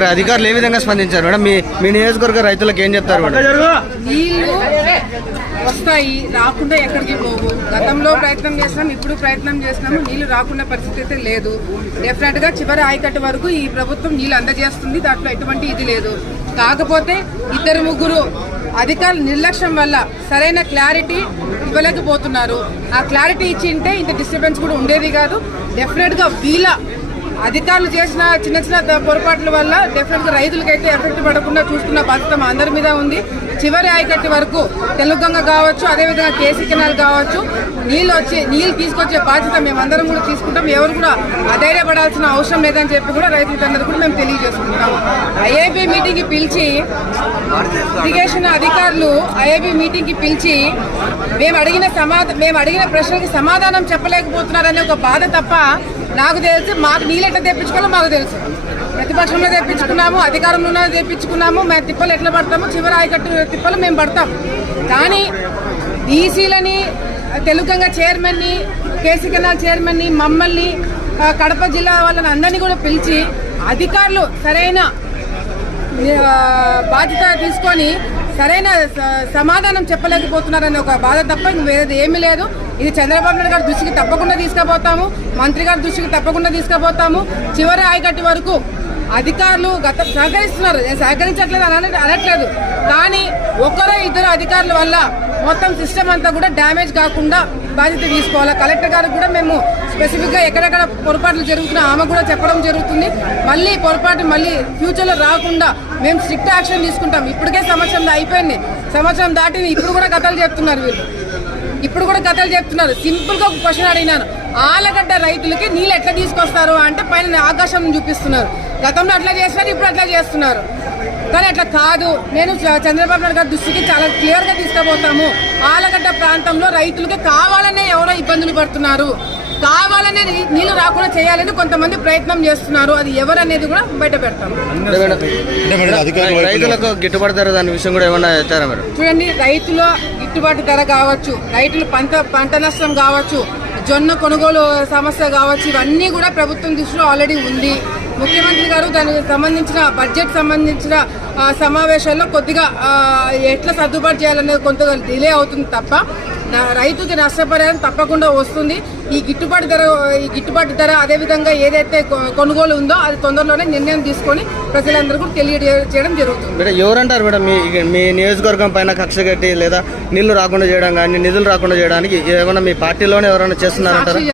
అధికారులు ఏ విధంగా స్పందించారు మేడం? మీ నియోజకవర్గ రైతులకు ఏం చెప్తారు మేడం? నీళ్లు వస్తాయి, రాకుండా ఎక్కడికి పోవు. గతంలో ప్రయత్నం చేసినాం, ఇప్పుడు ప్రయత్నం చేసినాము. నీళ్లు రాకుండా పరిస్థితి అయితే లేదు. డెఫినెట్ గా చివరి ఆయకట్టు వరకు ఈ ప్రభుత్వం నీళ్లు అందజేస్తుంది. దాంట్లో ఎటువంటి ఇది లేదు. కాకపోతే ఇద్దరు ముగ్గురు అధికారుల నిర్లక్ష్యం వల్ల సరైన క్లారిటీ ఇవ్వలేకపోతున్నారు. ఆ క్లారిటీ ఇచ్చింటే ఇంత డిస్టర్బెన్స్ కూడా ఉండేది కాదు. డెఫినెట్ గా వీళ్ళ అధికారులు చేసిన చిన్న చిన్న పొరపాట్ల వల్ల డెఫినెట్ గా రైతులకైతే ఎఫెక్ట్ పడకుండా చూసుకున్న బాధ్యత మా అందరి మీద ఉంది. చివరి ఆయకట్టు వరకు తెలుగంగ కావచ్చు, అదేవిధంగా కేసీ కెనాల్ కావచ్చు, నీళ్లు తీసుకొచ్చే బాధ్యత మేమందరం కూడా తీసుకుంటాం. ఎవరు కూడా అధైర్యపడాల్సిన అవసరం లేదని చెప్పి కూడా రైతులందరూ కూడా మేము తెలియజేసుకుంటాం. ఐఐబీ మీటింగ్ కి పిలిచి ఇరిగేషన్ అధికారులు మీటింగ్ కి పిలిచి మేము అడిగిన ప్రశ్నలకి సమాధానం చెప్పలేకపోతున్నారనే ఒక బాధ తప్ప నాకు తెలుసు. మాకు నీళ్ళు ఎట్లా తెప్పించుకోవాలో మాకు తెలుసు. ప్రతిపక్షంలో తెప్పించుకున్నాము, అధికారంలో తెప్పించుకున్నాము. మేము తిప్పలు ఎట్లా పడతాము, చివరి ఆయకట్టు తిప్పలు మేము పడతాం. కానీ డీసీలని, తెలుగంగ చైర్మన్ని, కేసీ కెనాల్ చైర్మన్ని, మమ్మల్ని, కడప జిల్లా వాళ్ళని అందరినీ కూడా పిలిచి అధికారులు సరైన బాధ్యత తీసుకొని సరైన సమాధానం చెప్పలేకపోతున్నారనే ఒక బాధ తప్ప వేరేది ఏమీ లేదు. ఇది చంద్రబాబు నాయుడు గారి దృష్టికి తప్పకుండా తీసుకుపోతాము, మంత్రి గారి దృష్టికి తప్పకుండా తీసుకుపోతాము. చివరి ఆయకట్టు వరకు అధికారులు సహకరిస్తున్నారు, సహకరించట్లేదు అనట్లేదు. కానీ ఒకరో ఇద్దరు అధికారుల వల్ల మొత్తం సిస్టమ్ అంతా కూడా డ్యామేజ్ కాకుండా బాధ్యత తీసుకోవాలి. కలెక్టర్ గారికి కూడా మేము స్పెసిఫిక్ గా ఎక్కడెక్కడ పొరపాట్లు జరుగుతున్నా ఆమె కూడా చెప్పడం జరుగుతుంది. మళ్ళీ పొరపాటు మళ్ళీ ఫ్యూచర్ లో రాకుండా మేము స్ట్రిక్ట్ యాక్షన్ తీసుకుంటాం. ఇప్పటికే సంవత్సరం అయిపోయింది, సంవత్సరం దాటిని ఇప్పుడు కూడా కథలు చెప్తున్నారు వీళ్ళు. సింపుల్ గా ఒక క్వశ్చన్ అడిగినాను, ఆలగడ్డ రైతులకి నీళ్ళు ఎట్లా తీసుకొస్తారు అంటే పైన ఆకాశం చూపిస్తున్నారు. గతంలో అట్లా చేస్తున్నారు, ఇప్పుడు అట్లా చేస్తున్నారు. కానీ అట్లా కాదు. నేను చంద్రబాబు నాయుడు గారి దృష్టికి చాలా క్లియర్ గా తీసుకుపోతాము. ఆలగడ్డ ప్రాంతంలో రైతులకి కావాలనే ఎవరో ఇబ్బందులు పడుతున్నారు, కావాలనే నీళ్లు రాకుండా చేయాలని కొంతమంది ప్రయత్నం చేస్తున్నారు. అది ఎవరనేది కూడా బయట పెడతాము. రైతులకు గిట్టుబాటు ధర దాని విషయం కూడా ఏమన్నా చెప్తారా మేడం? చూడండి, రైతుల గిట్టుబాటు ధర కావచ్చు, రైతులు పంట నష్టం కావచ్చు, జొన్న కొనుగోలు సమస్య కావచ్చు, ఇవన్నీ కూడా ప్రభుత్వం దృష్టిలో ఆల్రెడీ ఉంది. ముఖ్యమంత్రి గారు దానికి సంబంధించిన బడ్జెట్ సంబంధించిన సమావేశాల్లో కొద్దిగా ఎట్లా సర్దుబాటు చేయాలనేది కొంతగా డిలే అవుతుంది తప్ప రైతుకి నష్టపరిహారం తప్పకుండా వస్తుంది. ఈ గిట్టుబాటు ధర అదేవిధంగా ఏదైతే కొనుగోలు ఉందో అది తొందరలోనే నిర్ణయం తీసుకొని ప్రజలందరూ కూడా తెలియజేయడం జరుగుతుంది. ఎవరంటారు మేడం మీ నియోజకవర్గం పైన కక్ష కట్టి లేదా నీళ్లు రాకుండా చేయడం కానీ నిధులు రాకుండా చేయడానికి ఏమైనా మీ పార్టీలోనే ఎవరైనా చేస్తున్నారంటారా?